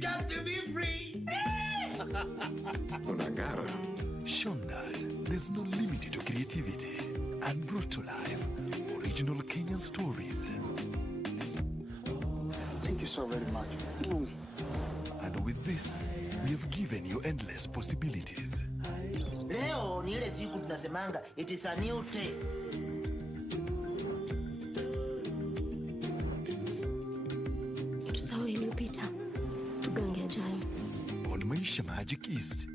got to be free. Unangara. Shown that there's no limit to creativity and brought to life original Kenyan stories. Thank you so very much. And with this, we have given you endless possibilities. Leo ni ile siku tunasemanga it is a new day. Tusawe iliyopita, tugange ajayo. On Maisha Magic East,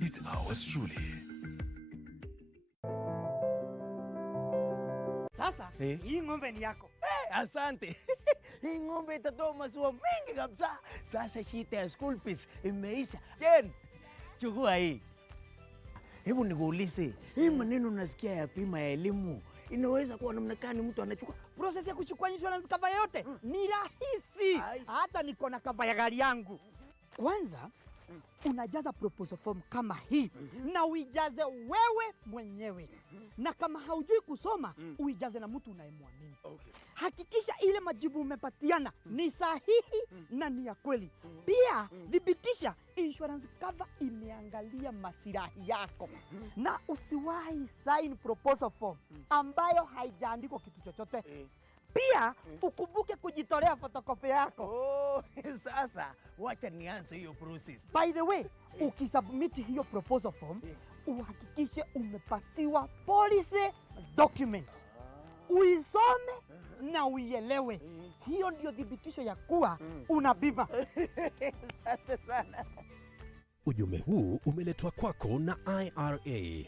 it's ours truly. Sasa, hii ng'ombe ni yako. Asante. Hii ng'ombe itatoa maziwa mengi kabisa. Sasa shida ya school fees imeisha. Jen, chukua hii. Hebu nikuulize, hii maneno nasikia ya bima ya elimu inaweza kuwa namna gani mtu anachukua? Process ya kuchukua insurance cover yote ni rahisi. Hata niko na cover ya gari yangu. Kwanza, unajaza proposal form kama hii na uijaze wewe mwenyewe. Na kama haujui kusoma, uijaze na mtu unayemwamini. Hakikisha ile majibu umepatiana ni sahihi na ni ya kweli. Pia thibitisha insurance cover imeangalia maslahi yako. Na usiwahi sign proposal form ambayo haijaandikwa kitu chochote. Pia ukumbuke kujitolea photocopy yako. Oh, sasa wacha nianze hiyo process. By the way, ukisubmit hiyo proposal form, uhakikishe umepatiwa policy document. Uisome na uielewe. Hiyo ndio thibitisho ya kuwa una bima. Asante sana. Ujumbe huu umeletwa kwako na IRA.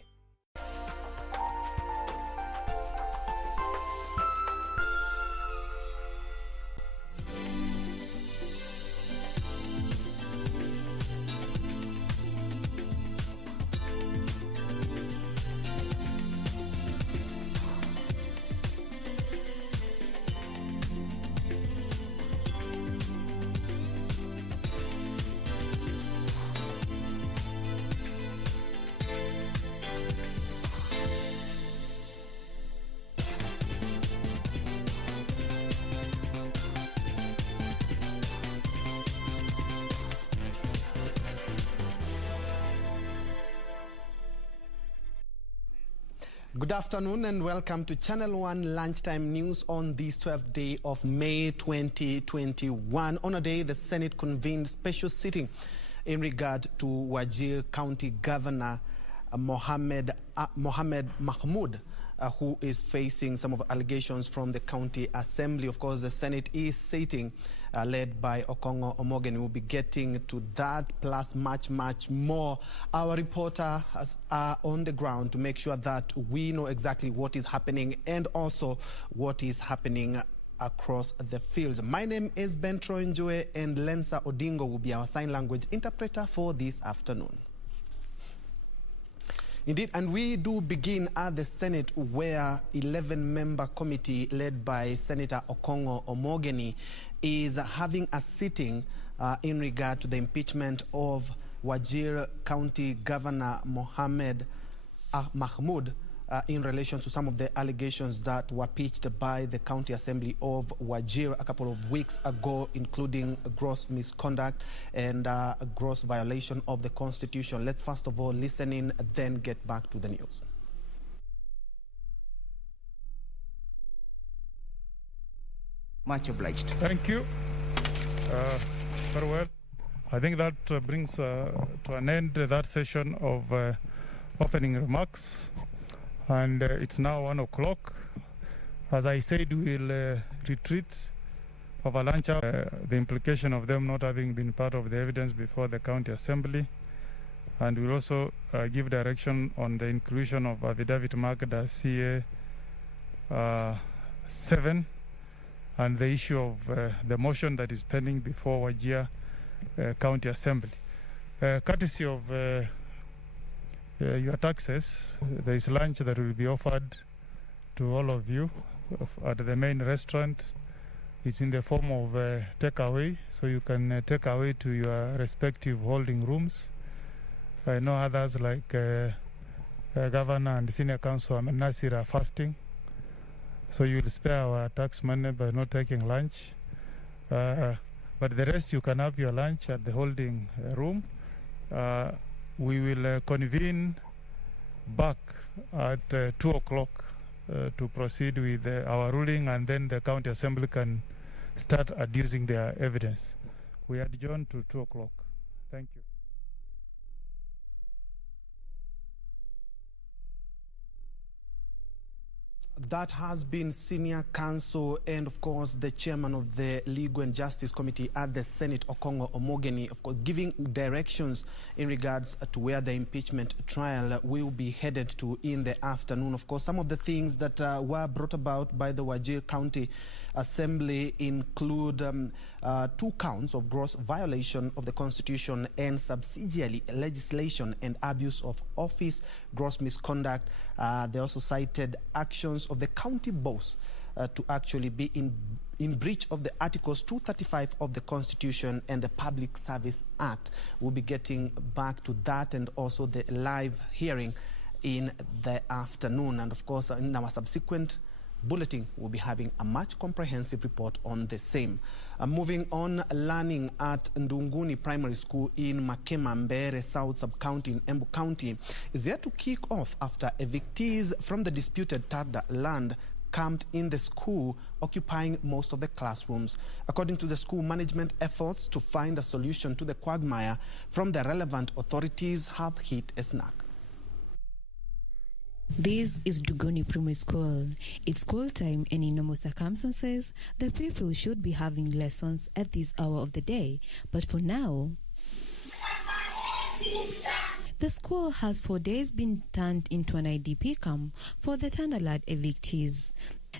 Good afternoon and welcome to Channel 1 Lunchtime News on this 12th day of May 2021. On a day, the Senate convened special sitting in regard to Wajir County Governor Mohammed Mahmoud, who is facing some of the allegations from the county assembly. Of course, the Senate is sitting led by Okongo Omogeni. We'll be getting to that plus much more. Our reporters are on the ground to make sure that we know exactly what is happening and also what is happening across the fields. My name is Ben Troy Njue and Lensa Odingo will be our sign language interpreter for this afternoon. Indeed, and we do begin at the Senate where 11-member committee led by Senator Okongo Omogeni is having a sitting in regard to the impeachment of Wajir County Governor Mohammed Mahmoud in relation to some of the allegations that were pitched by the County Assembly of Wajir a couple of weeks ago, including gross misconduct and a gross violation of the Constitution. Let's first of all listen in, then get back to the news. Much obliged. Thank you. Very well. I think that brings to an end that session of opening remarks. And it's now 1 o'clock. As I said, we'll retreat over lunch hour. The implication of them not having been part of the evidence before the county assembly. And we'll also give direction on the inclusion of affidavit marked as CA 7 and the issue of the motion that is pending before Wajir County Assembly. Courtesy of your taxes, there is lunch that will be offered to all of you at the main restaurant. It's in the form of takeaway, so you can take away to your respective holding rooms. I know others like Governor and Senior Council Nasir are fasting, so you will spare our tax money by not taking lunch. But the rest, you can have your lunch at the holding room. We will convene back at 2 o'clock to proceed with our ruling, and then the County Assembly can start adducing their evidence. We adjourn to 2 o'clock. Thank you. That has been Senior Counsel and, of course, the Chairman of the Legal and Justice Committee at the Senate, Okongo Omogeni, of course, giving directions in regards to where the impeachment trial will be headed to in the afternoon. Of course, some of the things that were brought about by the Wajir County Assembly include 2 counts of gross violation of the Constitution and subsidiary legislation and abuse of office, gross misconduct. They also cited actions of the county boss to actually be in breach of the Articles 235 of the Constitution and the Public Service Act. We'll be getting back to that and also the live hearing in the afternoon. And of course, in our subsequent bulletin, we'll be having a much comprehensive report on the same. Moving on, learning at Ndunguni Primary School in Makema Mbere South Sub-County in Embu County is yet to kick off after evictees from the disputed Tarda land camped in the school, occupying most of the classrooms. According to the school management, efforts to find a solution to the quagmire from the relevant authorities have hit a snag. This is Dugoni Primary School. It's school time, and in normal circumstances, the people should be having lessons at this hour of the day. But for now, the school has for days been turned into an IDP camp for the Tandalad evictees.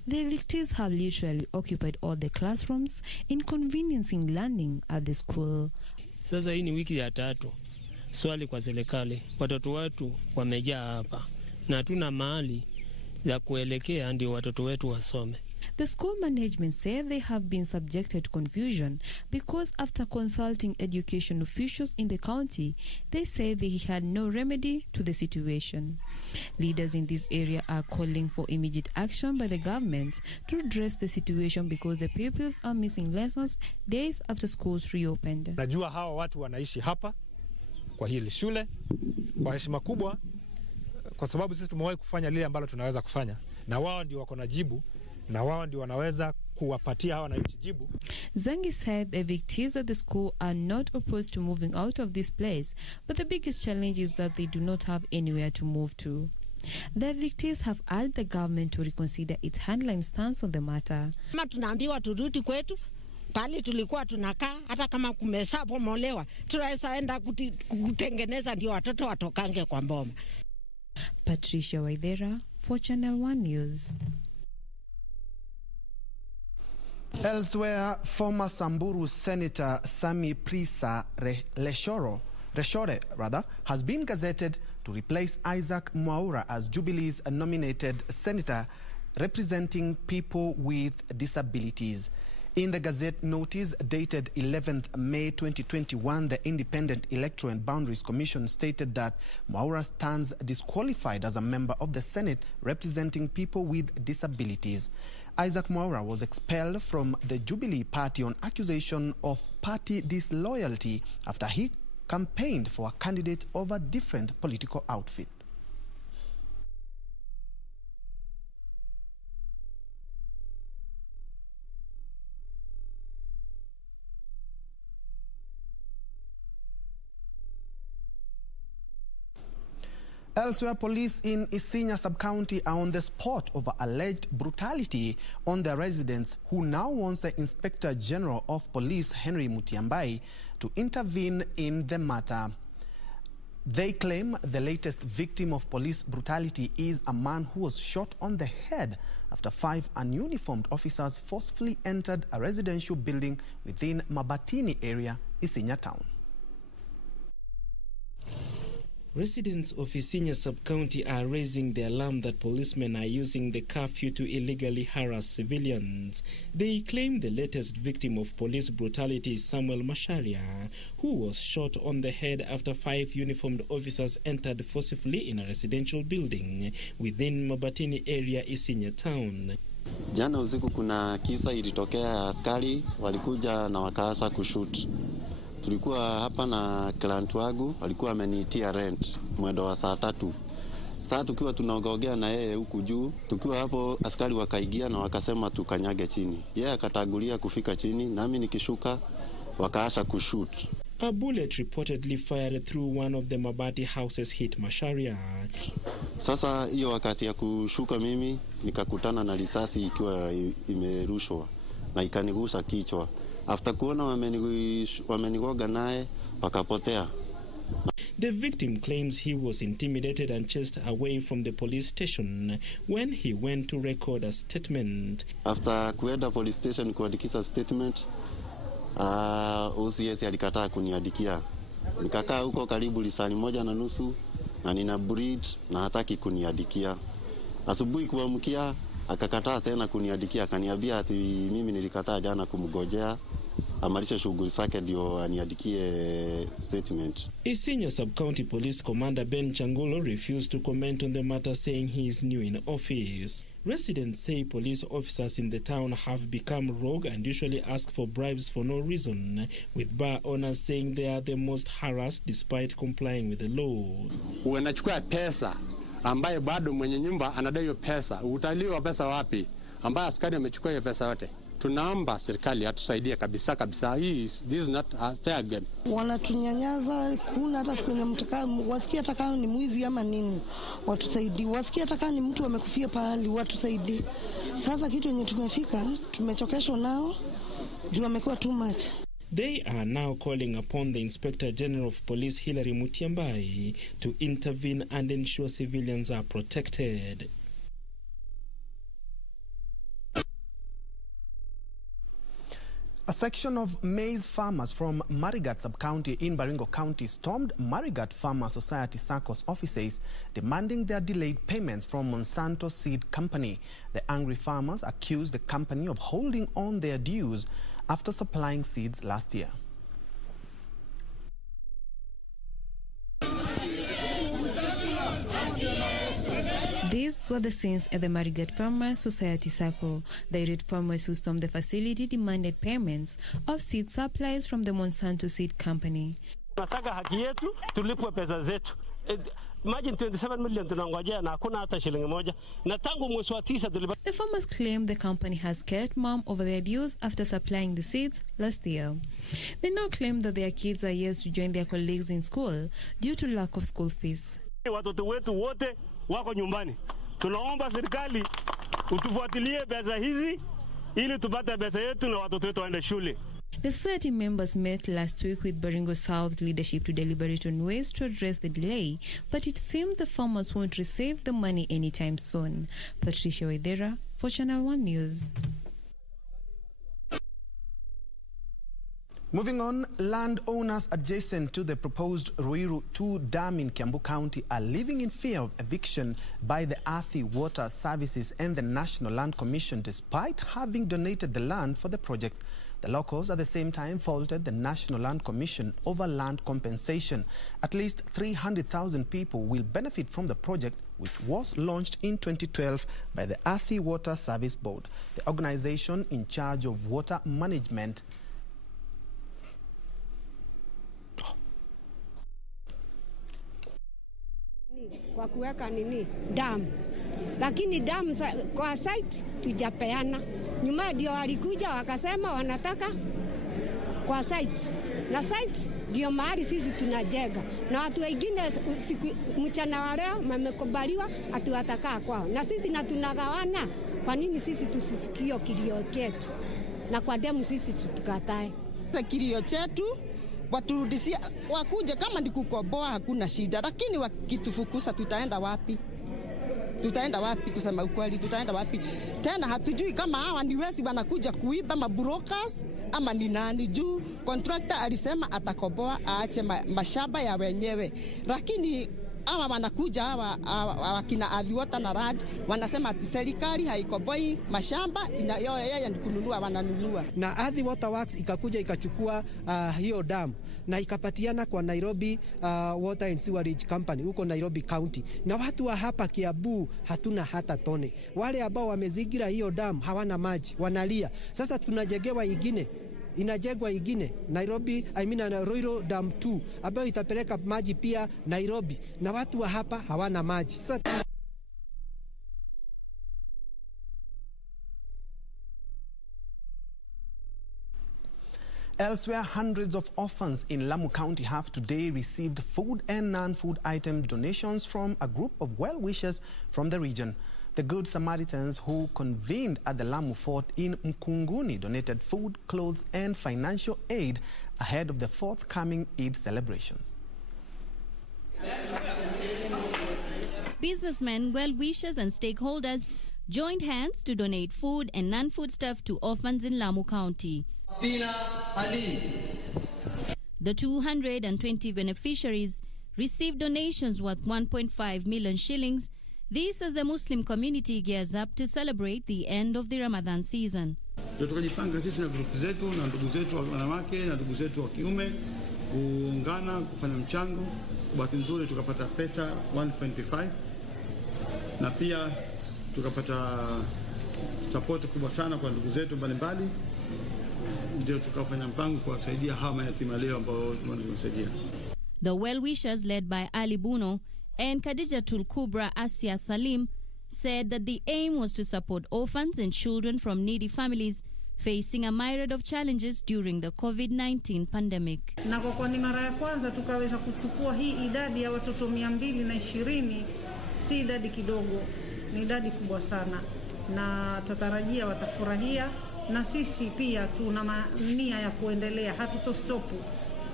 The evictees have literally occupied all the classrooms, inconveniencing learning at the school. Sasa hii ni wiki ya 3. Swali kwa serikali, watoto wetu wamejaa hapa na hatuna mahali za kuelekea ndio watoto wetu wasome. The school management said they have been subjected to confusion because after consulting education officials in the county, they say they had no remedy to the situation. Leaders in this area are calling for immediate action by the government to address the situation because the pupils are missing lessons days after schools reopened. Najua hawa watu wanaishi hapa kwa hili shule kwa heshima kubwa, kwa sababu sisi tumewahi kufanya lile ambalo tunaweza kufanya, na wao ndio wako na jibu, na wao ndio wanaweza kuwapatia hawa wananchi jibu. Zangi said the evictees at the school are not opposed to moving out of this place, but the biggest challenge is that they do not have anywhere to move to. The evictees have urged the government to reconsider its handling stance on the matter. Kama tunaambiwa turudi kwetu, pali tulikuwa tunakaa, hata kama kumeshabomolewa, tunaweza enda kutengeneza ndio watoto watokange kwa mboma. Patricia Waithera for Channel 1 News. Elsewhere, former Samburu Senator Sami Prisa Reshore has been gazetted to replace Isaac Mwaura as Jubilee's nominated senator representing people with disabilities. In the Gazette notice dated 11th May 2021, the Independent Electoral and Boundaries Commission stated that Mwaura stands disqualified as a member of the Senate representing people with disabilities. Isaac Mwaura was expelled from the Jubilee Party on accusation of party disloyalty after he campaigned for a candidate of a different political outfit. Elsewhere, police in Isinya Sub-County are on the spot over alleged brutality on their residents, who now wants the Inspector General of Police, Henry Mutiambai, to intervene in the matter. They claim the latest victim of police brutality is a man who was shot on the head after 5 ununiformed officers forcefully entered a residential building within Mabatini area, Isinya town. Residents of Isinya Sub-County are raising the alarm that policemen are using the curfew to illegally harass civilians. They claim the latest victim of police brutality is Samuel Masharia, who was shot on the head after 5 uniformed officers entered forcibly in a residential building within Mabatini area, Isinya town. Jana usiku kuna kisa ilitokea, askari walikuja na wakaanza kushoot. Tulikuwa hapa na client wangu, walikuwa ameniitia rent mwendo wa saa 3. Sasa tukiwa tunaongea na yeye huku juu, tukiwa hapo askari wakaigia na wakasema tukanyage chini. Yeye akatangulia kufika chini, nami nikishuka wakaanza kushoot. A bullet reportedly fired through one of the mabati houses hit Macharia. Sasa hiyo wakati ya kushuka mimi nikakutana na risasi ikiwa imerushwa na ikanigusa kichwa. After kuona wamenigoga naye wakapotea. The victim claims he was intimidated and chased away from the police station when he went to record a statement. After kuenda police station kuandikisha statement, OCS alikataa kuniandikia. Nikakaa huko karibu lisani 1.5 na nina breed na hataki kuniandikia. Asubuhi kuamkia akakataa tena kuniandikia, akaniambia ati mimi nilikataa jana kumgojea amalisha shughuli zake ndio aniandikie statement. A senior sub-county police commander Ben Changulo refused to comment on the matter, saying he is new in office. Residents say police officers in the town have become rogue and usually ask for bribes for no reason, with bar owners saying they are the most harassed despite complying with the law. Wanachukua pesa ambaye bado mwenye nyumba anadai hiyo pesa. Utaliwa pesa wapi? Ambaye askari amechukua hiyo pesa yote. Tunaomba serikali atusaidie kabisa. This is not a fair game. Wanatunyanyaza, kuna hata siku yenye mtaka wasikia atakao ni mwizi ama nini, watusaidie. Wasikia atakao ni mtu amekufia pahali, watusaidie. Sasa kitu yenye tumefika, tumechokeshwa nao, juu wamekuwa too much. They are now calling upon the Inspector General of Police Hilary Mutiambai to intervene and ensure civilians are protected. A section of maize farmers from Marigat sub-county in Baringo County stormed Marigat Farmer Society SACCO's offices, demanding their delayed payments from Monsanto Seed Company. The angry farmers accused the company of holding on their dues after supplying seeds last year. These were the scenes at the Marigat Farmer Society SACCO. The irate farmers who stormed the facility demanded payments of seed supplies from the Monsanto Seed Company. Nataka haki yetu, tulipwe pesa zetu. Imagine 27 million tunangojea na hakuna hata shilingi moja. Na tangu mwezi wa 9 tulipata. The farmers claim the company has kept mum over their dues after supplying the seeds last year. They now claim that their kids are yet to join their colleagues in school due to lack of school fees. Watoto wetu wote wako nyumbani. Tunaomba serikali utufuatilie pesa hizi ili tupate pesa yetu na watoto wetu waende shule. The society members met last week with Baringo South leadership to deliberate on ways to address the delay, but it seemed the farmers won't receive the money anytime soon. Patricia Wedera for Channel 1 News. Moving on, landowners adjacent to the proposed Ruiru 2 dam in Kiambu County are living in fear of eviction by the Athi Water Services and the National Land Commission despite having donated the land for the project. The locals at the same time faulted the National Land Commission over land compensation. At least 300,000 people will benefit from the project, which was launched in 2012 by the Athi Water Service Board, the organization in charge of water management. Kwa kuweka dam, lakini dam kwa site tujapeana. Nyuma ndio walikuja wakasema wanataka kwa site, na site ndio mahali sisi tunajenga, na watu wengine mchana wa leo wamekubaliwa ati watakaa kwao, na sisi na tunagawana. Kwa nini sisi tusisikio kilio chetu, na kwa demu sisi tutukatae kilio chetu? Waturudishia, wakuje kama ni kukoboa hakuna shida, lakini wakitufukusa tutaenda wapi? Tutaenda wapi kusema ukweli, tutaenda wapi? Tena hatujui kama hawa ni wezi wanakuja kuiba mabrokers ama ni nani, juu contractor alisema atakoboa aache mashamba ya wenyewe. Lakini Hawa wanakuja hawa wakina Adhiwata na Rad wanasema ati serikali haikoboi mashamba, yeye ni kununua, wananunua. Na Adhiwata Works ikakuja ikachukua hiyo damu na ikapatiana kwa Nairobi Water and Sewerage Company huko Nairobi County, na watu wa hapa Kiambu hatuna hata tone. Wale ambao wamezingira hiyo damu hawana maji, wanalia. Sasa tunajengewa ingine, inajengwa ingine Nairobi, Ruiru Dam 2 ambayo itapeleka maji pia Nairobi, na watu wa hapa hawana maji. Sasa elsewhere, hundreds of orphans in Lamu County have today received food and non-food item donations from a group of well-wishers from the region. The Good Samaritans who convened at the Lamu Fort in Mkunguni donated food, clothes and financial aid ahead of the forthcoming Eid celebrations. Businessmen, well-wishers and stakeholders joined hands to donate food and non-food stuff to orphans in Lamu County. The 220 beneficiaries received donations worth 1.5 million shillings. This as the Muslim community gears up to celebrate the end of the Ramadan season. Tukajipanga sisi na grupu zetu na ndugu zetu wanawake na ndugu zetu wa kiume kuungana kufanya mchango. Bahati nzuri tukapata pesa 125 na pia tukapata support kubwa sana kwa ndugu zetu mbalimbali. Ndio tukafanya mpango kuwasaidia hawa mayatima leo ambao tunawasaidia. The well-wishers led by Ali Buno and Khadijatul Kubra Asia Salim said that the aim was to support orphans and children from needy families facing a myriad of challenges during the COVID-19 pandemic. Na kwa ni mara ya kwanza tukaweza kuchukua hii idadi ya watoto 220, si idadi kidogo, ni idadi kubwa sana, na tutarajia watafurahia, na sisi pia tuna nia ya kuendelea, hatutostopu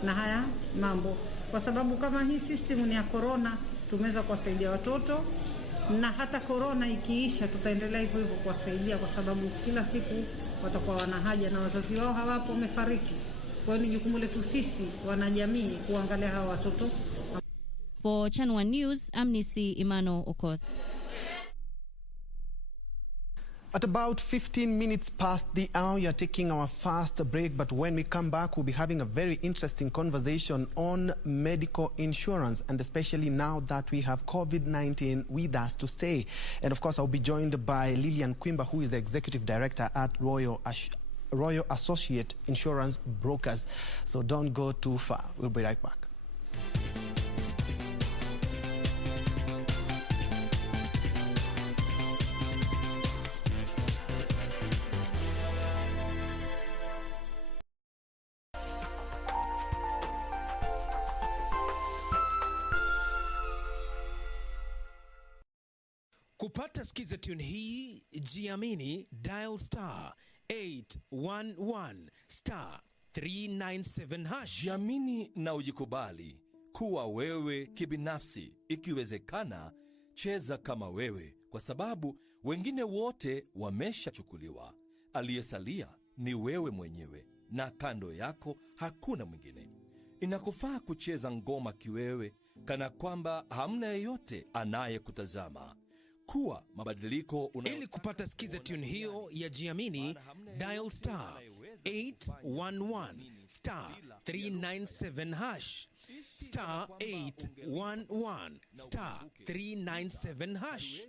na haya mambo, kwa sababu kama hii system ni ya corona, tumeweza kuwasaidia watoto, na hata corona ikiisha tutaendelea hivyo hivyo kuwasaidia, kwa sababu kila siku watakuwa wana haja na wazazi wao hawapo, wamefariki. Kwa hiyo ni jukumu letu sisi wanajamii kuangalia hawa watoto. For Channel 1 News, Amnesty Imano Okoth. At about 15 minutes past the hour, you're taking our first break. But when we come back, we'll be having a very interesting conversation on medical insurance, and especially now that we have COVID-19 with us to stay. And of course, I'll be joined by Lillian Quimba, who is the Executive Director at Royal Associate Insurance Brokers. So don't go too far. We'll be right back. Kupata skiza tune hii, jiamini, dial star 811 star 397 hash. Jiamini na ujikubali kuwa wewe kibinafsi. Ikiwezekana, cheza kama wewe, kwa sababu wengine wote wameshachukuliwa. Aliyesalia ni wewe mwenyewe, na kando yako hakuna mwingine. Inakufaa kucheza ngoma kiwewe, kana kwamba hamna yeyote anayekutazama. Kuwa mabadiliko Ili kupata skiza tune hiyo ya jiamini, dial star 811 star 397 hash. Star 811 star 397 hash.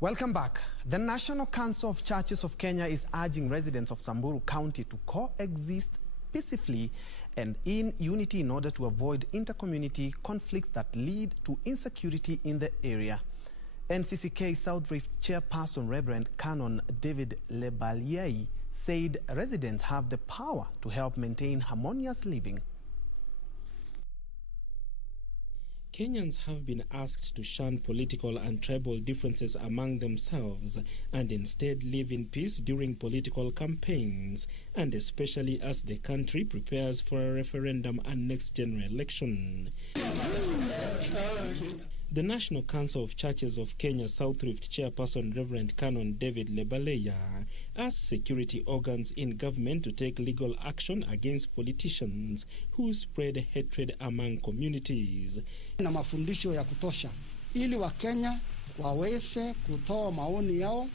Welcome back. The National Council of Churches of Kenya is urging residents of Samburu County to coexist peacefully and in unity in order to avoid intercommunity conflicts that lead to insecurity in the area. NCCK South Rift Chairperson Reverend Canon David Lebalier said residents have the power to help maintain harmonious living. Kenyans have been asked to shun political and tribal differences among themselves and instead live in peace during political campaigns, and especially as the country prepares for a referendum and next general election. The National Council of Churches of Kenya South Rift chairperson Reverend Canon David Lebaleya asked security organs in government to take legal action against politicians who spread hatred among communities. Na mafundisho ya kutosha ili Wakenya waweze kutoa maoni yao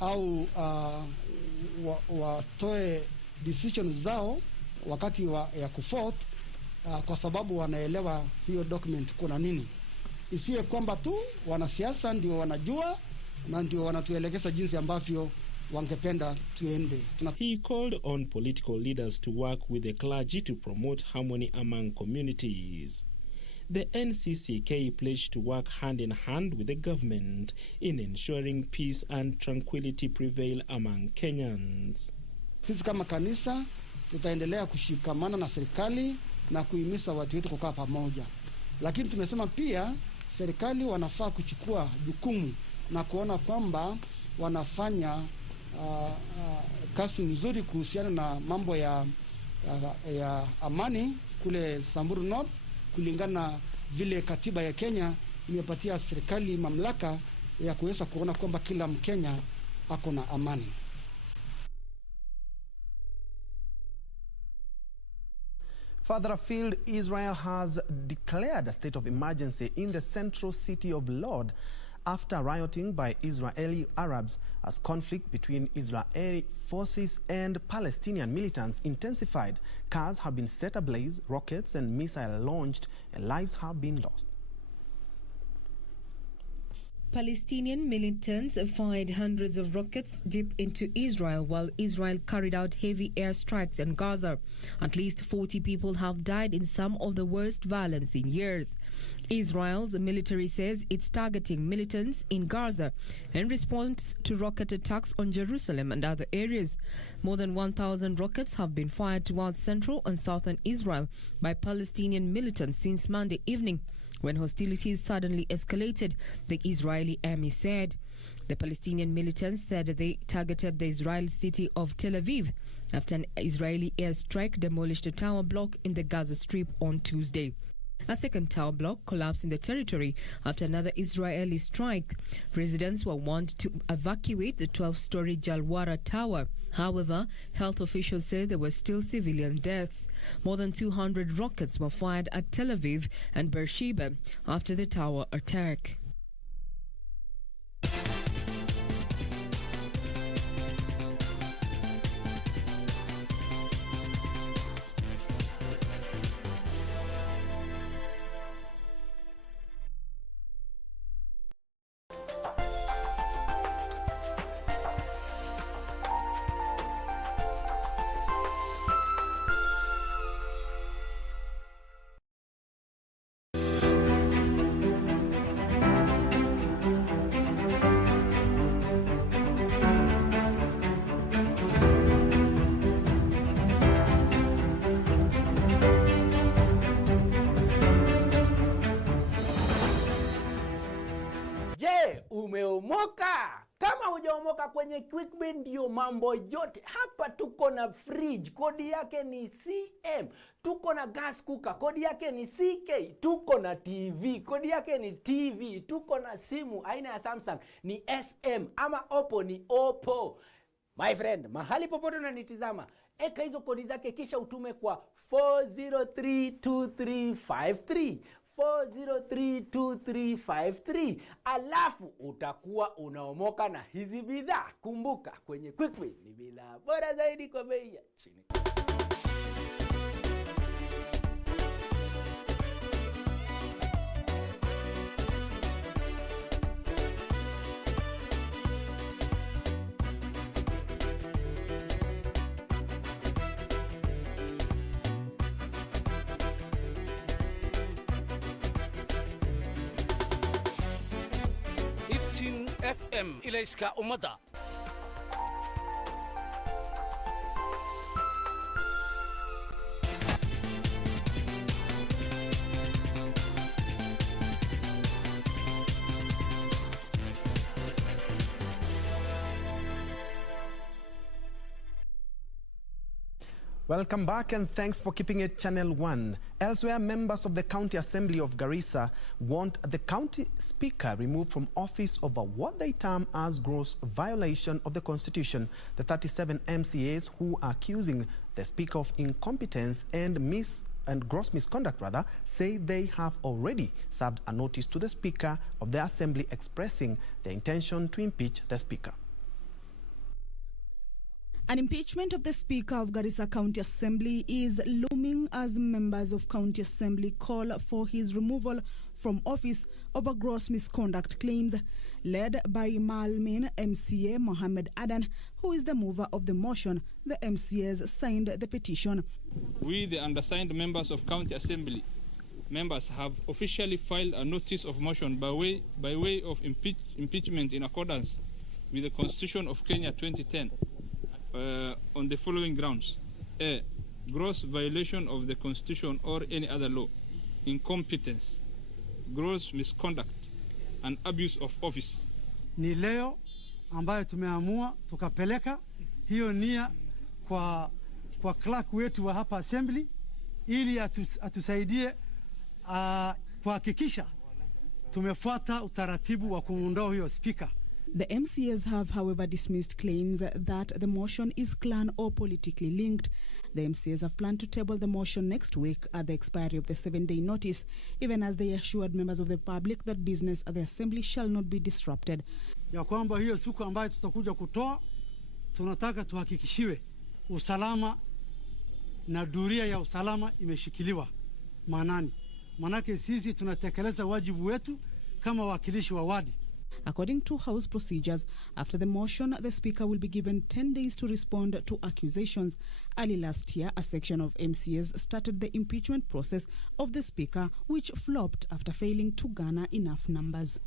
au watoe decisions zao wakati ya kuvote kwa sababu wanaelewa hiyo document kuna nini. Isiwe kwamba tu wanasiasa ndio wanajua na ndio wanatuelekeza jinsi ambavyo wangependa tuende. He called on political leaders to work with the clergy to promote harmony among communities. The NCCK pledged to work hand in hand with the government in ensuring peace and tranquility prevail among Kenyans. Sisi kama kanisa tutaendelea kushikamana na serikali na kuhimiza watu wetu kukaa pamoja. Lakini tumesema pia serikali wanafaa kuchukua jukumu na kuona kwamba wanafanya kazi nzuri kuhusiana na mambo ya amani kule Samburu North, kulingana vile katiba ya Kenya imepatia serikali mamlaka ya kuweza kuona kwamba kila Mkenya ako na amani. Further afield, Israel has declared a state of emergency in the central city of Lod after rioting by Israeli Arabs as conflict between Israeli forces and Palestinian militants intensified. Cars have been set ablaze, rockets and missiles launched, and lives have been lost. Palestinian militants fired hundreds of rockets deep into Israel while Israel carried out heavy airstrikes in Gaza. At least 40 people have died in some of the worst violence in years. Israel's military says it's targeting militants in Gaza in response to rocket attacks on Jerusalem and other areas. More than 1,000 rockets have been fired towards central and southern Israel by Palestinian militants since Monday evening, when hostilities suddenly escalated, the Israeli army said. The Palestinian militants said they targeted the Israeli city of Tel Aviv after an Israeli airstrike demolished a tower block in the Gaza Strip on Tuesday. A second tower block collapsed in the territory after another Israeli strike. Residents were warned to evacuate the 12-story Jalwara tower. However, health officials say there were still civilian deaths. More than 200 rockets were fired at Tel Aviv and Beersheba after the tower attack. Umeomoka? Kama hujaomoka kwenye QuickBay ndio mambo yote. Hapa tuko na fridge, kodi yake ni CM. Tuko na gas cooker, kodi yake ni CK. Tuko na TV, kodi yake ni TV. Tuko na simu aina ya Samsung ni SM, ama Oppo ni Oppo. My friend, mahali popote unanitizama, eka hizo kodi zake kisha utume kwa 4032353. 4032353, alafu utakuwa unaomoka na hizi bidhaa. Kumbuka, kwenye QuickBay ni bidhaa bora zaidi kwa bei ya chini. FM ilayska umada. Welcome back and thanks for keeping it Channel 1. Elsewhere, members of the County Assembly of Garissa want the county speaker removed from office over what they term as gross violation of the Constitution. The 37 MCAs who are accusing the speaker of incompetence and gross misconduct say they have already served a notice to the speaker of the assembly expressing their intention to impeach the speaker. An impeachment of the Speaker of Garissa County Assembly is looming as members of County Assembly call for his removal from office over gross misconduct claims. Led by Malmin MCA Mohammed Adan, who is the mover of the motion, the MCAs signed the petition. We, the undersigned members of County Assembly members, have officially filed a notice of motion by way of impeachment in accordance with the Constitution of Kenya 2010. On the following grounds: A, gross violation of the Constitution or any other law, incompetence, gross misconduct, and abuse of office. Ni leo ambayo tumeamua tukapeleka hiyo nia kwa clerk wetu wa hapa assembly ili atusaidie kuhakikisha tumefuata utaratibu wa kuondoa huyo speaker. The MCAs have, however, dismissed claims that the motion is clan or politically linked. The MCAs have planned to table the motion next week at the expiry of the 7-day notice, even as they assured members of the public that business at the assembly shall not be disrupted. Ya kwamba hiyo siku ambayo tutakuja kutoa, tunataka tuhakikishiwe usalama na duria ya usalama imeshikiliwa maanani. Manake sisi tunatekeleza wajibu wetu kama wakilishi wa wadi. According to House procedures, after the motion, the Speaker will be given 10 days to respond to accusations. Early last year, a section of MCAs started the impeachment process of the Speaker, which flopped after failing to garner enough numbers.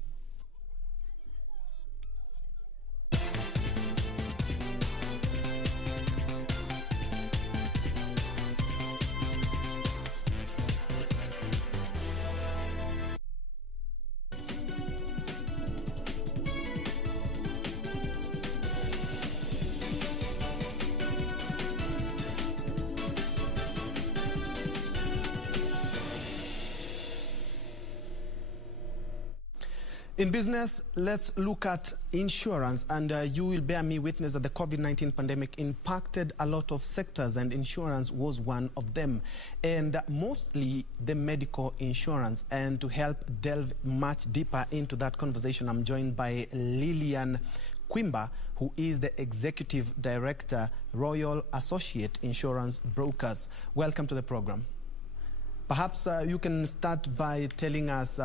In business, let's look at insurance, and you will bear me witness that the COVID-19 pandemic impacted a lot of sectors, and insurance was one of them, and mostly the medical insurance. And to help delve much deeper into that conversation, I'm joined by Lillian Quimba, who is the Executive Director, Royal Associate Insurance Brokers. Welcome to the program. Perhaps you can start by telling us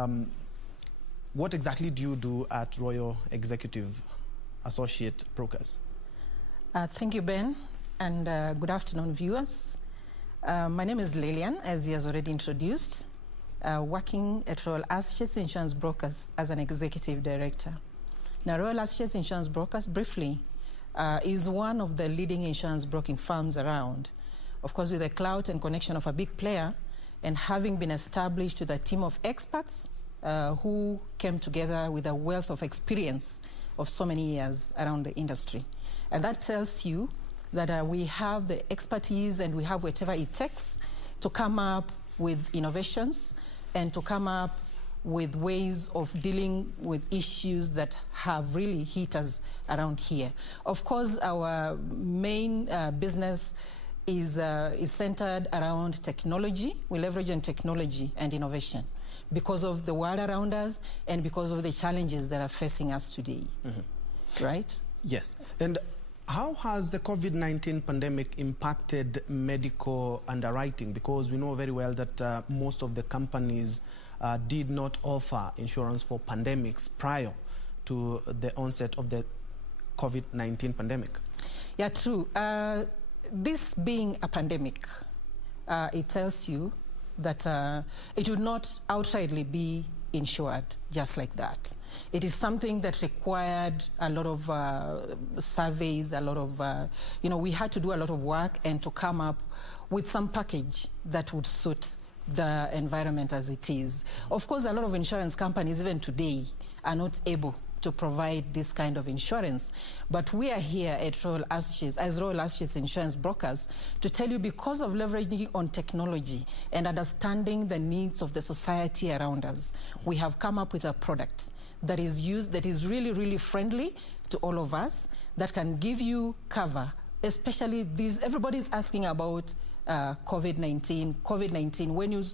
what exactly do you do at Royal Executive Associate Brokers? Thank you, Ben, and good afternoon, viewers. My name is Lillian, as he has already introduced, working at Royal Associates Insurance Brokers as an Executive Director. Now, Royal Associates Insurance Brokers, briefly, is one of the leading insurance broking firms around. Of course, with the clout and connection of a big player, and having been established with a team of experts who came together with a wealth of experience of so many years around the industry. And that tells you that we have the expertise and we have whatever it takes to come up with innovations and to come up with ways of dealing with issues that have really hit us around here. Of course, our main business is centered around technology. We leverage on technology and innovation because of the world around us and because of the challenges that are facing us today, right? Yes. And how has the COVID-19 pandemic impacted medical underwriting? Because we know very well that most of the companies did not offer insurance for pandemics prior to the onset of the COVID-19 pandemic. Yeah, true. This being a pandemic, it tells you that it would not outrightly be insured just like that. It is something that required a lot of surveys, a lot of, we had to do a lot of work and to come up with some package that would suit the environment as it is. Of course, a lot of insurance companies, even today, are not able to provide this kind of insurance. But we are here at Royal Associates, as Royal Associates Insurance Brokers, to tell you, because of leveraging on technology and understanding the needs of the society around us, we have come up with a product that is really, really friendly to all of us, that can give you cover, especially these, everybody's asking about COVID-19. When you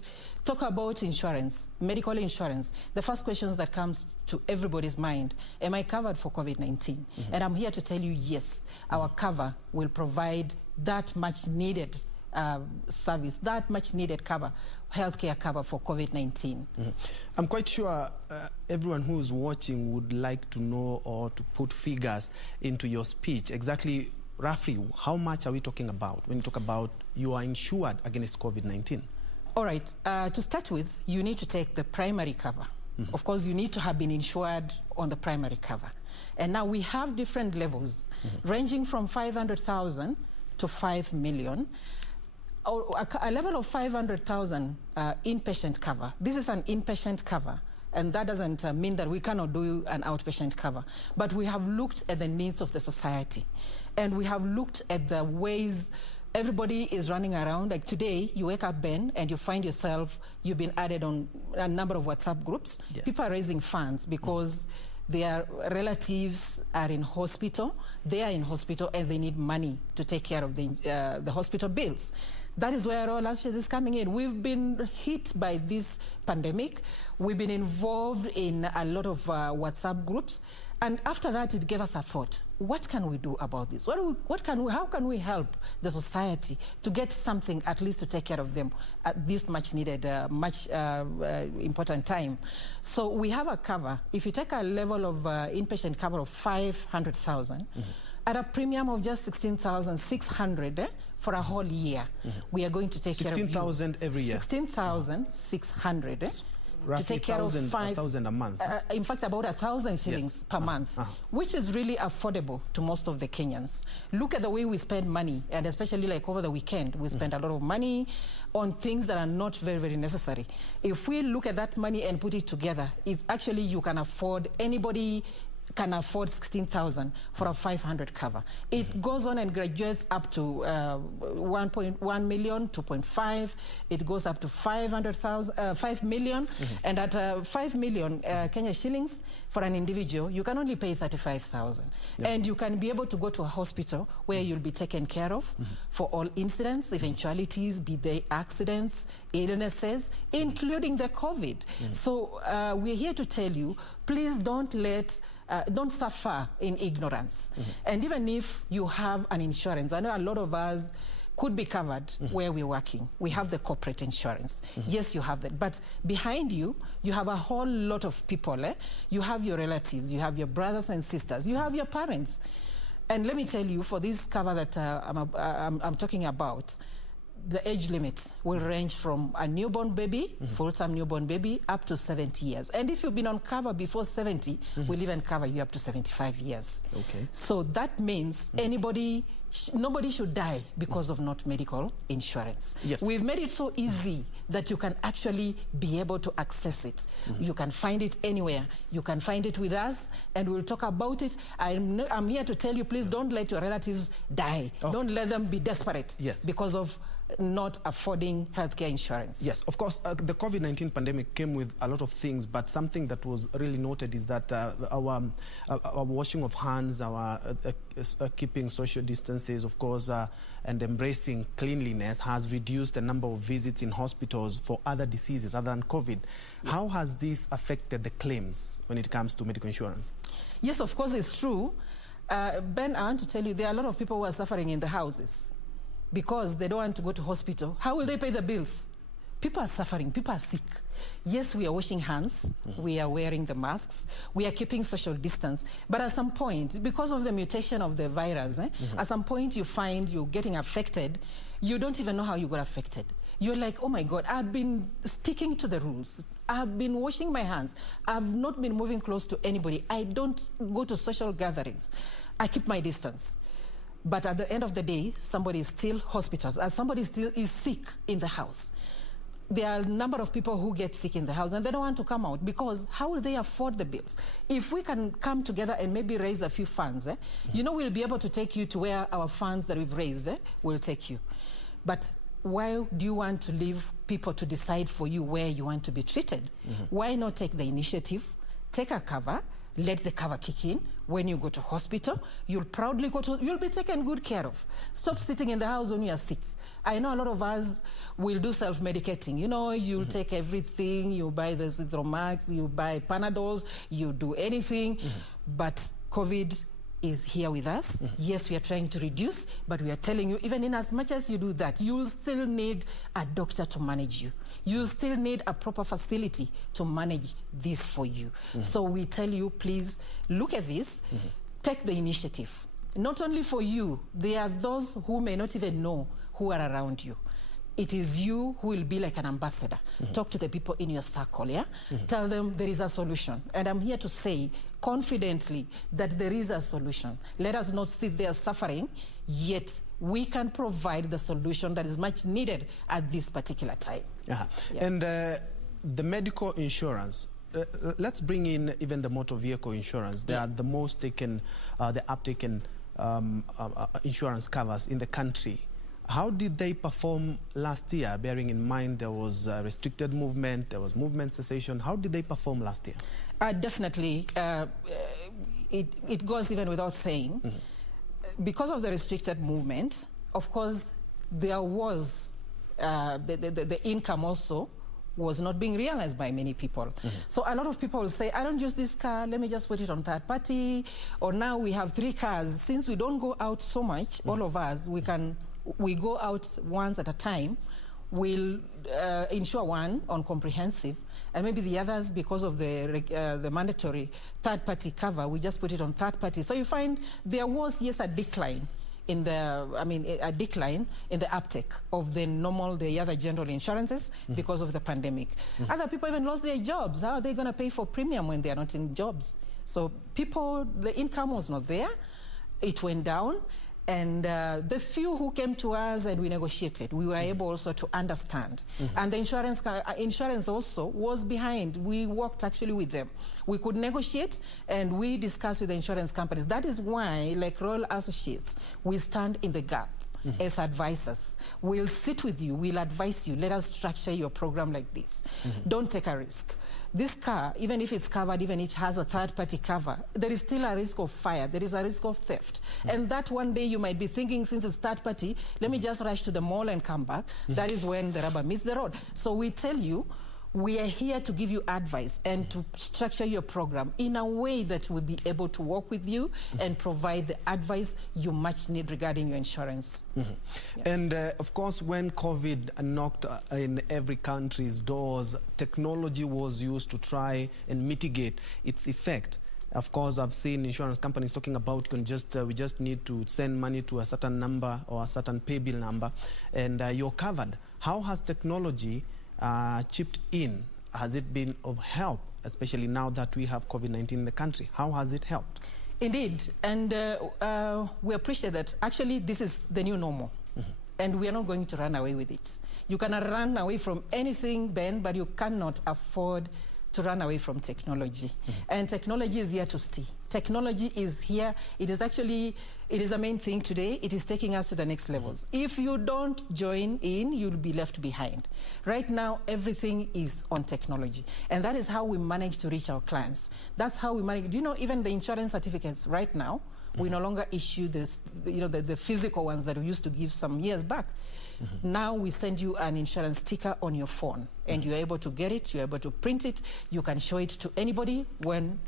talk about insurance, medical insurance, the first questions that comes to everybody's mind, am I covered for COVID-19? And I'm here to tell you, yes, our cover will provide that much needed service, that much needed cover, healthcare cover for COVID-19. I'm quite sure everyone who is watching would like to know, or to put figures into your speech. Exactly, roughly, how much are we talking about when you talk about you are insured against COVID-19? All right, to start with, you need to take the primary cover. Of course, you need to have been insured on the primary cover. And now we have different levels, ranging from 500,000 to 5 million. A level of 500,000 inpatient cover. This is an inpatient cover, and that doesn't mean that we cannot do an outpatient cover. But we have looked at the needs of the society, and we have looked at the ways everybody is running around. Like today, you wake up, Ben, and you find yourself, you've been added on a number of WhatsApp groups. Yes. People are raising funds because their relatives are in hospital, they are in hospital, and they need money to take care of the hospital bills. That is where Royal Associates is coming in. We've been hit by this pandemic. We've been involved in a lot of WhatsApp groups. And after that, it gave us a thought. What can we do about this? How can we help the society to get something at least to take care of them at this much needed, important time? So we have a cover. If you take a level of inpatient cover of 500,000, at a premium of just 16,600 for a whole year, we are going to take care of you. 16,000 every year? 16,600. Roughly to take care of 1,000 a month. In fact, about 1,000 shillings per month, which is really affordable to most of the Kenyans. Look at the way we spend money, and especially like over the weekend, we spend a lot of money on things that are not very, very necessary. If we look at that money and put it together, it's actually, you can afford, anybody can afford 16,000 for a 500 cover. It goes on and graduates up to 1.1 million, 2.5. It goes up to 5 million. And at 5 million Kenya shillings for an individual, you can only pay 35,000. And you can be able to go to a hospital where you'll be taken care of for all incidents, eventualities, be they accidents, illnesses, including the COVID. So we're here to tell you, please don't don't suffer in ignorance. And even if you have an insurance, I know a lot of us could be covered where we're working. We have the corporate insurance. Yes, you have that. But behind you, you have a whole lot of people. You have your relatives, you have your brothers and sisters, you have your parents. And let me tell you, for this cover that I'm talking about, the age limit will range from a newborn baby, full-time newborn baby, up to 70 years. And if you've been on cover before 70, we'll even cover you up to 75 years. Okay. So that means nobody should die because of not medical insurance. Yes. We've made it so easy that you can actually be able to access it. You can find it anywhere. You can find it with us, and we'll talk about it. I'm here to tell you, please don't let your relatives die. Don't let them be desperate because of not affording healthcare insurance. Yes, of course, the COVID-19 pandemic came with a lot of things, but something that was really noted is that our washing of hands, our keeping social distances, of course, and embracing cleanliness has reduced the number of visits in hospitals for other diseases other than COVID. How has this affected the claims when it comes to medical insurance? Yes, of course, it's true. Ben, I want to tell you, there are a lot of people who are suffering in the houses because they don't want to go to hospital. How will they pay the bills? People are suffering, people are sick. Yes, we are washing hands, we are wearing the masks, we are keeping social distance, but at some point, because of the mutation of the virus, at some point you find you're getting affected, you don't even know how you got affected. You're like, oh my God, I've been sticking to the rules. I've been washing my hands. I've not been moving close to anybody. I don't go to social gatherings. I keep my distance. But at the end of the day, somebody is still hospitalized, somebody still is sick in the house. there are a number of people who get sick in the house and they don't want to come out because how will they afford the bills? If we can come together and maybe raise a few funds, you know, we'll be able to take you to where our funds that we've raised will take you. But why do you want to leave people to decide for you where you want to be treated? Why not take the initiative, take a cover, let the cover kick in. When you go to hospital, you'll proudly go to, you'll be taken good care of. Stop sitting in the house when you are sick. I know a lot of us will do self-medicating. You know, you'll take everything, you buy the Zithromax, you buy Panadols, you do anything. But COVID is here with us. Yes, we are trying to reduce, but we are telling you, even in as much as you do that, you'll still need a doctor to manage you. You still need a proper facility to manage this for you. So we tell you, please look at this, take the initiative. Not only for you, there are those who may not even know who are around you. It is you who will be like an ambassador. Talk to the people in your circle, yeah? Tell them there is a solution. And I'm here to say confidently that there is a solution. Let us not sit there suffering, yet we can provide the solution that is much needed at this particular time. Yeah. And the medical insurance, let's bring in even the motor vehicle insurance. They are the most taken, the uptaken insurance covers in the country. How did they perform last year, bearing in mind there was restricted movement, there was movement cessation? How did they perform last year? Definitely. It goes even without saying. Because of the restricted movement, of course, there was the income also was not being realized by many people. So a lot of people will say, I don't use this car, let me just put it on third party. Or now we have 3 cars. Since we don't go out so much, all of us, we go out once at a time. We'll insure one on comprehensive, and maybe the others, because of the mandatory third-party cover, we just put it on third-party. So you find there was, yes, a decline in the, a decline in the uptake of the other general insurances because of the pandemic. Other people even lost their jobs. How are they going to pay for premium when they are not in jobs? So people, the income was not there. It went down. And the few who came to us and we negotiated, we were able also to understand. And the insurance also was behind. We worked actually with them. We could negotiate and we discussed with the insurance companies. That is why, like Royal Associates, we stand in the gap as advisors. We'll sit with you, we'll advise you, let us structure your program like this. Don't take a risk. This car, even if it's covered, even if it has a third-party cover, there is still a risk of fire, there is a risk of theft. And that one day you might be thinking, since it's third-party, let me just rush to the mall and come back. That is when the rubber meets the road. So we tell you, we are here to give you advice and to structure your program in a way that will be able to work with you and provide the advice you much need regarding your insurance. And of course, when COVID knocked in every country's doors, technology was used to try and mitigate its effect. Of course, I've seen insurance companies talking about we just need to send money to a certain number or a certain pay bill number, and you're covered. How has technology chipped in? Has it been of help, especially now that we have COVID-19 in the country? How has it helped? Indeed, and we appreciate that. Actually, this is the new normal, and we are not going to run away with it. You cannot run away from anything, Ben, but you cannot afford to run away from technology. And technology is here to stay. Technology is here. It is the main thing today. It is taking us to the next levels. If you don't join in, you'll be left behind. Right now, everything is on technology. And that is how we manage to reach our clients. That's how we manage. Do you know, even the insurance certificates right now, we no longer issue this, the physical ones that we used to give some years back. Now we send you an insurance sticker on your phone, and you're able to get it, you're able to print it, you can show it to anybody,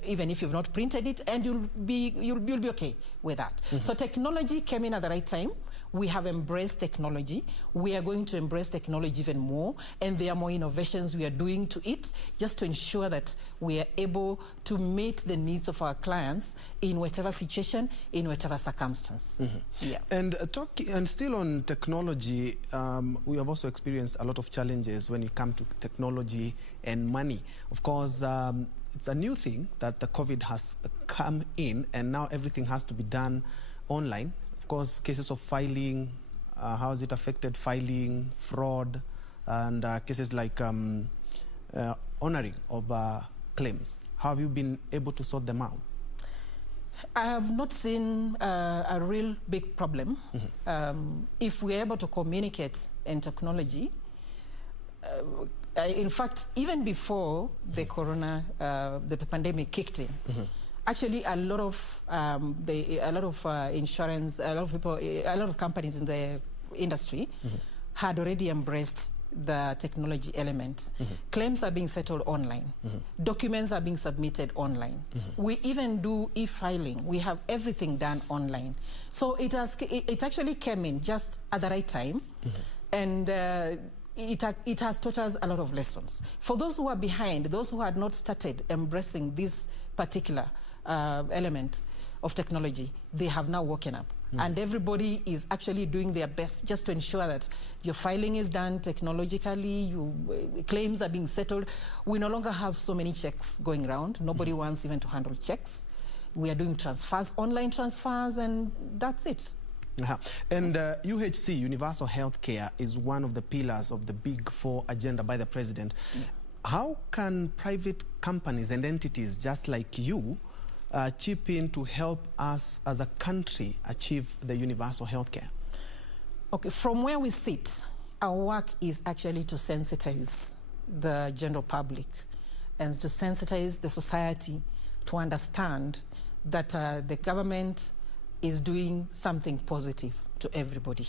even if you've not printed it, and you'll be okay with that. So technology came in at the right time. We have embraced technology. We are going to embrace technology even more, and there are more innovations we are doing to it, just to ensure that we are able to meet the needs of our clients in whatever situation, in whatever circumstance. And still on technology, we have also experienced a lot of challenges when it comes to technology and money. Of course, it's a new thing that the COVID has come in, and now everything has to be done online. Of course, cases of filing, how has it affected filing, fraud, and cases like honoring of claims. How have you been able to sort them out? I have not seen a real big problem. If we're able to communicate in technology, in fact, even before the the pandemic kicked in, actually a lot of insurance, a lot of people, a lot of companies in the industry had already embraced the technology element. Claims are being settled online. Documents are being submitted online. We even do e-filing. We have everything done online. So it actually came in just at the right time, and it has taught us a lot of lessons. For those who are behind, those who had not started embracing this particular element of technology, they have now woken up. And everybody is actually doing their best just to ensure that your filing is done technologically, claims are being settled. We no longer have so many checks going around. Nobody wants even to handle checks. We are doing transfers, online transfers, and that's it. And UHC, Universal Healthcare, is one of the pillars of the Big Four agenda by the President. How can private companies and entities just like you chip in to help us as a country achieve the universal healthcare? Okay, from where we sit, our work is actually to sensitize the general public and to sensitize the society to understand that the government is doing something positive to everybody.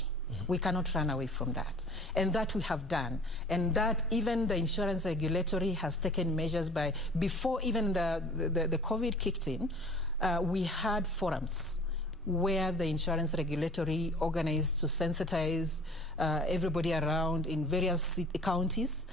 We cannot run away from that. And that we have done. And that even the insurance regulatory has taken measures before even the COVID kicked in, we had forums where the insurance regulatory organized to sensitize everybody around in various counties.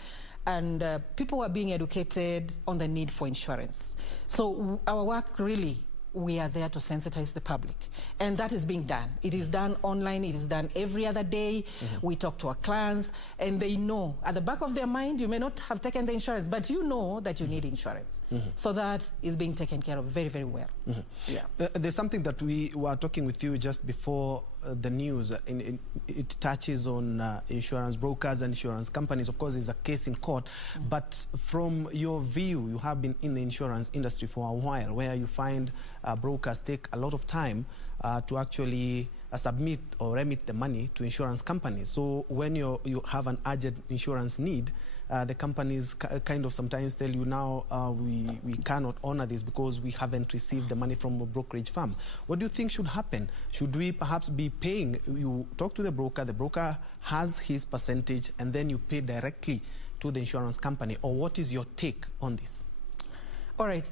And people were being educated on the need for insurance. So our work really, we are there to sensitize the public. And that is being done. It is done online. It is done every other day. We talk to our clients, and they know at the back of their mind, you may not have taken the insurance, but you know that you need insurance. So that is being taken care of very, very well. Yeah. There's something that we were talking with you just before the news. It touches on insurance brokers and insurance companies. Of course, there's a case in court. But from your view, you have been in the insurance industry for a while, where you find brokers take a lot of time to actually submit or remit the money to insurance companies. So when you have an urgent insurance need, the companies kind of sometimes tell you now we cannot honor this because we haven't received the money from a brokerage firm. What do you think should happen? Should we perhaps be paying, you talk to the broker has his percentage, and then you pay directly to the insurance company? Or what is your take on this? All right.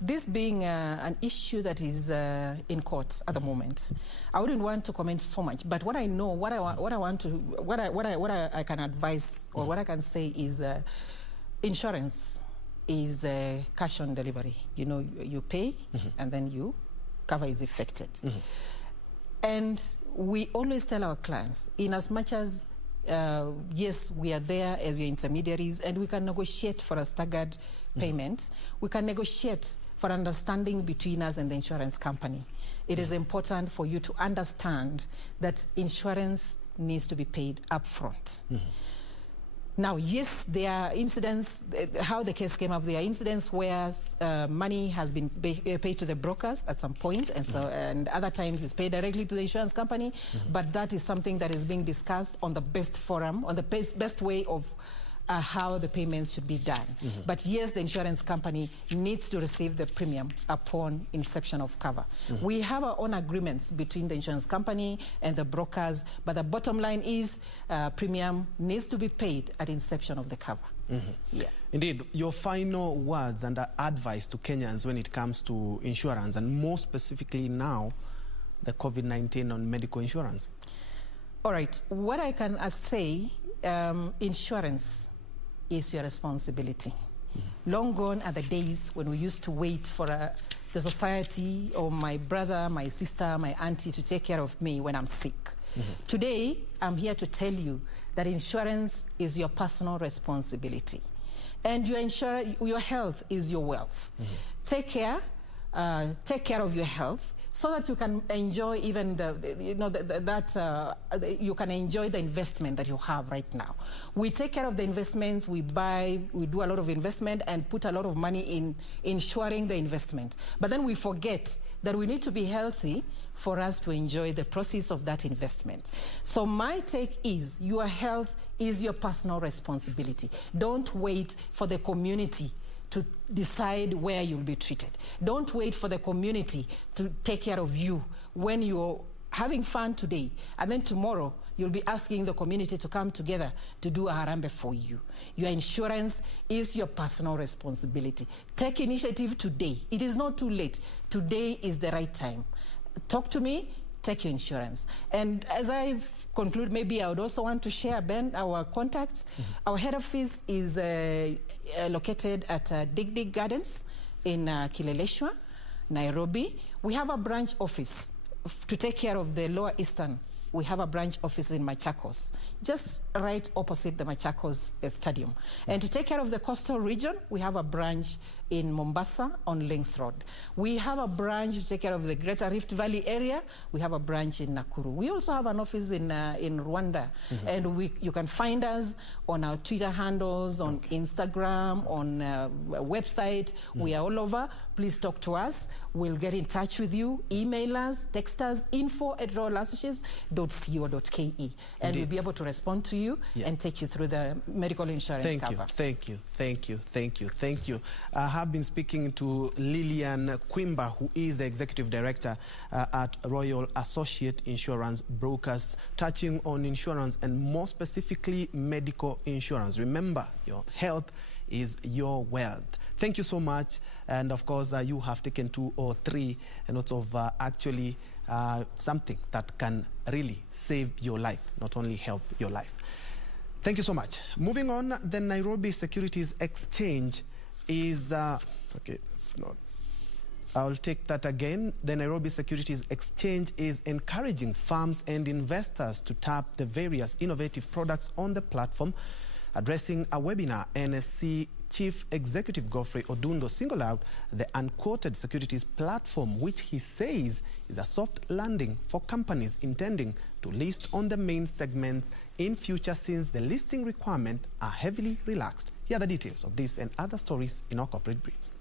This being an issue that is in court at the moment, I wouldn't want to comment so much. But what I know, what I can advise, or what I can say is, insurance is cash on delivery. You know, you pay, and then you cover is effected. And we always tell our clients, in as much as yes, we are there as your intermediaries, and we can negotiate for a staggered payment. We can negotiate for understanding between us and the insurance company. It is important for you to understand that insurance needs to be paid upfront. Now, yes, there are incidents, how the case came up, there are incidents where money has been paid to the brokers at some point, and so and other times it's paid directly to the insurance company, but that is something that is being discussed on the best forum, on the best way of how the payments should be done. But yes, the insurance company needs to receive the premium upon inception of cover. We have our own agreements between the insurance company and the brokers, but the bottom line is premium needs to be paid at inception of the cover. Yeah. Indeed. Your final words and advice to Kenyans when it comes to insurance, and more specifically now, the COVID-19 on medical insurance. All right. What I can say, insurance is your responsibility. Long gone are the days when we used to wait for the society or my brother, my sister, my auntie to take care of me when I'm sick. Today, I'm here to tell you that insurance is your personal responsibility. And your health is your wealth. Take care of your health. so that you can enjoy even you can enjoy the investment that you have right now. We take care of the investments, we do a lot of investment and put a lot of money in ensuring the investment. But then we forget that we need to be healthy for us to enjoy the proceeds of that investment. So my take is your health is your personal responsibility. Don't wait for the community to decide where you'll be treated. Don't wait for the community to take care of you when you're having fun today, and then tomorrow you'll be asking the community to come together to do a harambe for you. Your insurance is your personal responsibility. Take initiative today. It is not too late. Today is the right time. Talk to me, take your insurance. And as I conclude, maybe I would also want to share, Ben, our contacts. Our head office is located at Dig Dig Gardens in Kileleshwa, Nairobi. We have a branch office to take care of the Lower Eastern. We have a branch office in Machakos, just right opposite the Machakos Stadium. And to take care of the coastal region, we have a branch in Mombasa on Links Road. We have a branch to take care of the Greater Rift Valley area. We have a branch in Nakuru. We also have an office in Rwanda. And you can find us on our Twitter handles, on Instagram, on website. We are all over. Please talk to us. We'll get in touch with you. Email us, text us, info@royalassociates.co.ke. And we'll be able to respond to you and take you through the medical insurance cover. Thank you. I have been speaking to Lillian Kwimba, who is the Executive Director at Royal Associate Insurance Brokers, touching on insurance and more specifically medical insurance. Remember, your health is your wealth. Thank you so much. And of course, you have taken 2 or 3 notes of actually something that can really save your life, not only help your life. Thank you so much. Moving on, the Nairobi Securities Exchange is, okay, it's not, I'll take that again. The Nairobi Securities Exchange is encouraging firms and investors to tap the various innovative products on the platform. Addressing a webinar, NSC Chief Executive Godfrey Odundo singled out the unquoted securities platform, which he says is a soft landing for companies intending to list on the main segments in future, since the listing requirements are heavily relaxed. Here are the details of this and other stories in our corporate briefs.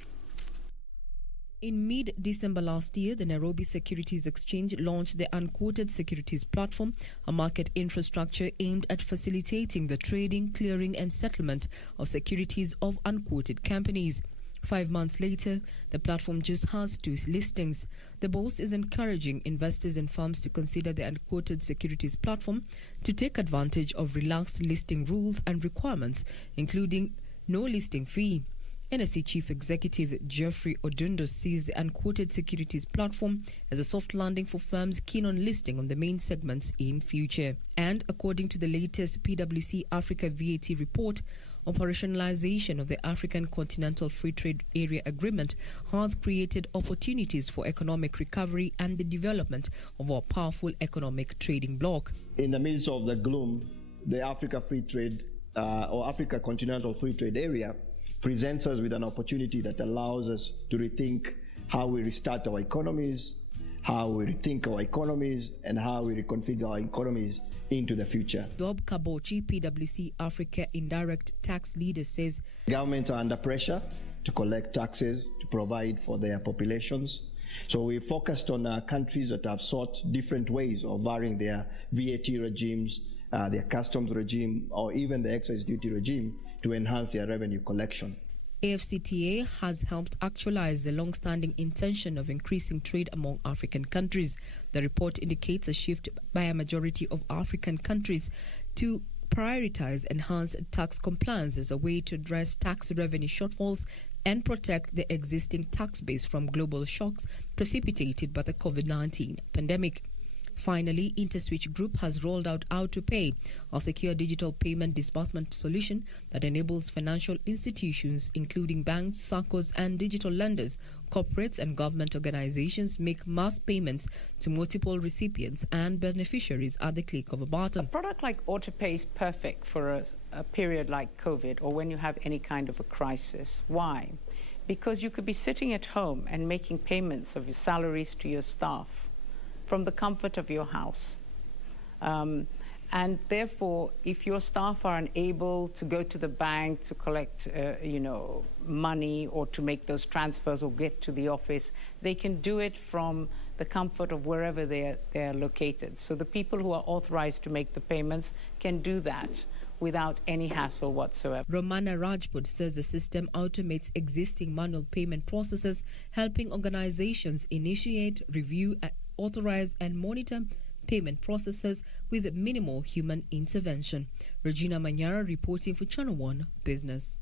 In mid-December last year, the Nairobi Securities Exchange launched the Unquoted Securities Platform, a market infrastructure aimed at facilitating the trading, clearing and settlement of securities of unquoted companies. 5 months later, the platform just has 2 listings. The boss is encouraging investors and firms to consider the Unquoted Securities Platform to take advantage of relaxed listing rules and requirements, including no listing fee. NSC Chief Executive Godfrey Odundo sees the Unquoted Securities Platform as a soft landing for firms keen on listing on the main segments in future. And according to the latest PwC Africa VAT report, operationalization of the African Continental Free Trade Area Agreement has created opportunities for economic recovery and the development of our powerful economic trading bloc. In the midst of the gloom, the Africa Free Trade or Africa Continental Free Trade Area presents us with an opportunity that allows us to rethink how we restart our economies, how we rethink our economies, and how we reconfigure our economies into the future. Dob Kabochi, PwC Africa Indirect Tax Leader, says governments are under pressure to collect taxes to provide for their populations. So we focused on countries that have sought different ways of varying their VAT regimes, their customs regime, or even the excise duty regime to enhance their revenue collection. AFCTA has helped actualize the long-standing intention of increasing trade among African countries. The report indicates a shift by a majority of African countries to prioritize enhanced tax compliance as a way to address tax revenue shortfalls and protect the existing tax base from global shocks precipitated by the COVID-19 pandemic. Finally, InterSwitch Group has rolled out How2Pay, a secure digital payment disbursement solution that enables financial institutions, including banks, SACCOs, and digital lenders, corporates, and government organizations make mass payments to multiple recipients and beneficiaries at the click of a button. A product like How2Pay is perfect for a period like COVID or when you have any kind of a crisis. Why? because you could be sitting at home and making payments of your salaries to your staff from the comfort of your house. And therefore, if your staff are unable to go to the bank to collect, money or to make those transfers or get to the office, they can do it from the comfort of wherever they're located. So the people who are authorized to make the payments can do that without any hassle whatsoever. Romana Rajput says the system automates existing manual payment processes, helping organizations initiate, review, authorize, and monitor payment processes with minimal human intervention. Regina Manyara reporting for Channel 1 Business.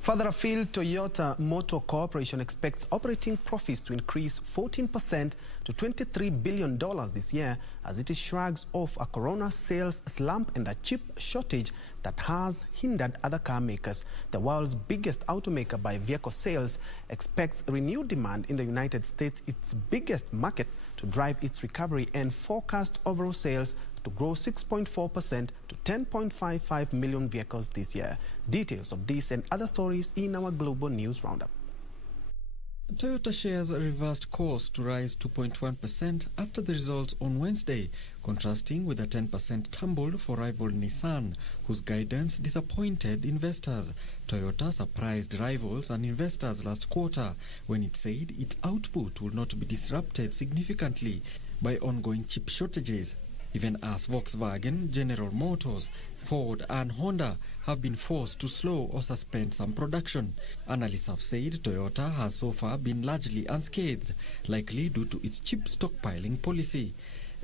Further afield, Toyota Motor Corporation expects operating profits to increase 14% to $23 billion this year as it shrugs off a corona sales slump and a chip shortage that has hindered other car makers. The world's biggest automaker by vehicle sales expects renewed demand in the United States, its biggest market, to drive its recovery, and forecast overall sales to grow 6.4% to 10.55 million vehicles this year. Details of this and other stories in our Global News Roundup. Toyota shares reversed course to rise 2.1% after the results on Wednesday, contrasting with a 10% tumble for rival Nissan, whose guidance disappointed investors. Toyota surprised rivals and investors last quarter when it said its output will not be disrupted significantly by ongoing chip shortages, even as Volkswagen, General Motors, Ford and Honda have been forced to slow or suspend some production. Analysts have said Toyota has so far been largely unscathed, likely due to its chip stockpiling policy.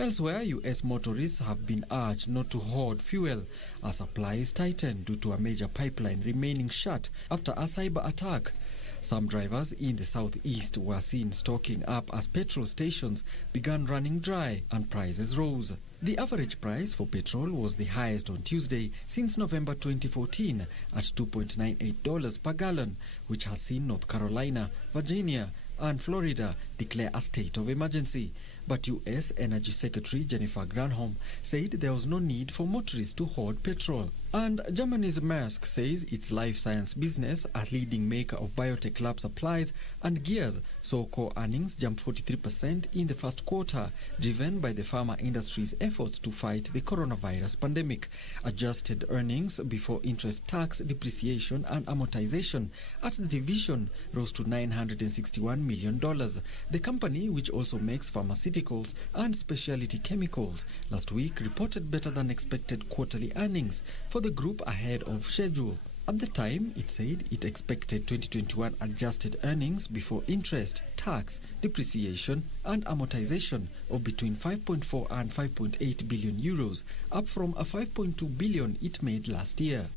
Elsewhere, U.S. motorists have been urged not to hoard fuel as supplies tighten due to a major pipeline remaining shut after a cyber attack. Some drivers in the southeast were seen stocking up as petrol stations began running dry and prices rose. The average price for petrol was the highest on Tuesday since November 2014 at $2.98 per gallon, which has seen North Carolina, Virginia and Florida declare a state of emergency. But U.S. Energy Secretary Jennifer Granholm said there was no need for motorists to hoard petrol. And Germany's Maersk says its life science business, a leading maker of biotech lab supplies and gears, saw core earnings jump 43% in the first quarter, driven by the pharma industry's efforts to fight the coronavirus pandemic. Adjusted earnings before interest, tax, depreciation and amortization at the division rose to $961 million. The company, which also makes pharmaceuticals and specialty chemicals, last week reported better than expected quarterly earnings for the group ahead of schedule. At the time, it said it expected 2021 adjusted earnings before interest, tax, depreciation and amortization of between 5.4 and 5.8 billion euros, up from a 5.2 billion it made last year.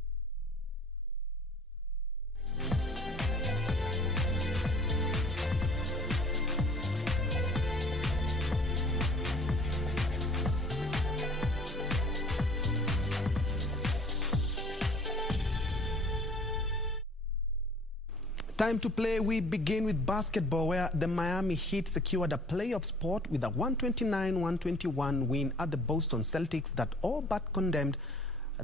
Time to play. We begin with basketball, where the Miami Heat secured a playoff spot with a 129-121 win at the Boston Celtics that all but condemned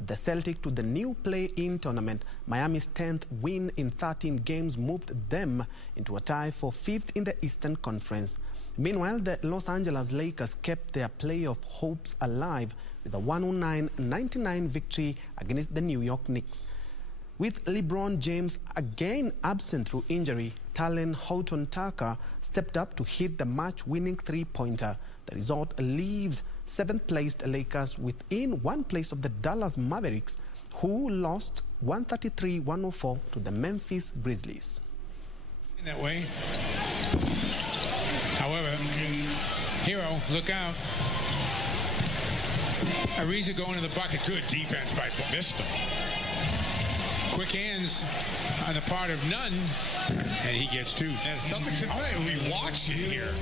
the Celtic to the new play-in tournament. Miami's 10th win in 13 games moved them into a tie for 5th in the Eastern Conference. Meanwhile, the Los Angeles Lakers kept their playoff hopes alive with a 109-99 victory against the New York Knicks. With LeBron James again absent through injury, Talen Horton-Tucker stepped up to hit the match-winning three-pointer. The result leaves 7th-placed Lakers within 1 place of the Dallas Mavericks, who lost 133-104 to the Memphis Grizzlies. In that way. However, Hero, look out. Ariza going to the bucket. Good defense by Missed him. Quick hands on the part of Nunn, and he gets two. And Celtics, we watch it here.